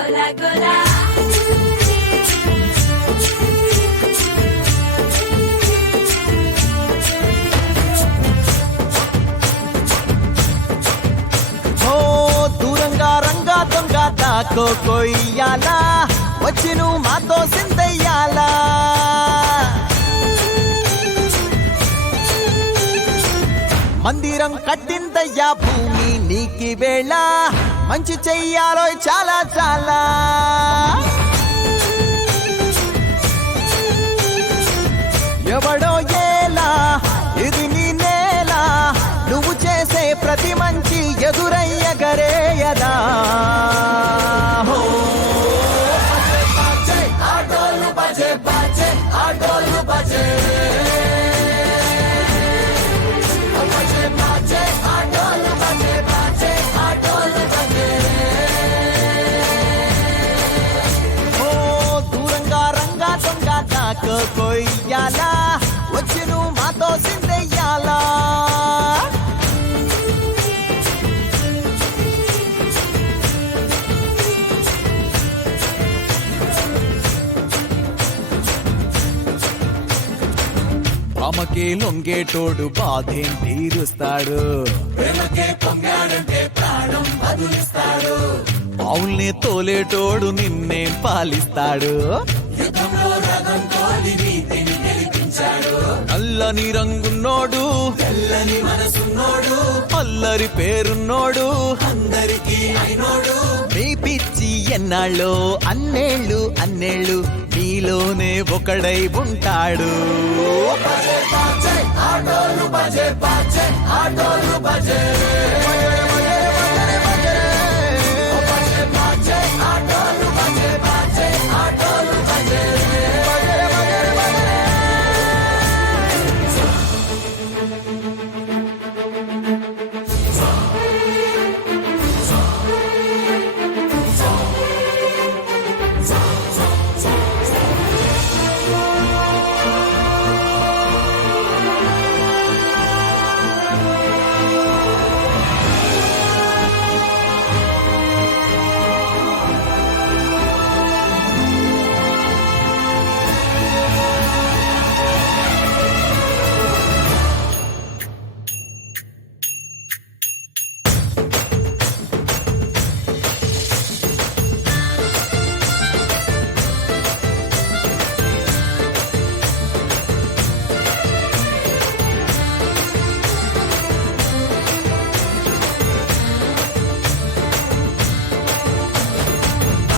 గోలా గోలా దూరంగా రంగా దొంగ దాకో కొయ్యాలా వచ్చి నువ్వు మాతో సిందయ్యాలా మందిరం కట్టిందయ్యా భూమి నీకి వేళ మంచి చెయ్యాలో చాలా చాలా ఎవడో ఏలా ఇది నీ నేల నువ్వు చేసే ప్రతి మంచి ఎదురయ్యగరేయదా దూరంగా రంగా దొంగ దాకో కొయ్యాలా వచ్చి నువ్వు మాతో సిందెయ్యాలా అమ్మకే లొంగేటోడు బాధేం తీరుస్తాడు అవుల్ని తోలేటోడు నిన్నేం పాలిస్తాడు నల్లని రంగున్నోడు తెల్లని మనసున్నోడు అల్లరి పేరున్నోడు అందరికీ అయినోడు మీ పిచ్చి ఎన్నాళ్ళో అన్నేళ్ళు అన్నేళ్ళు నీలోనే ఒకడై ఉంటాడు ఆటోలు బజే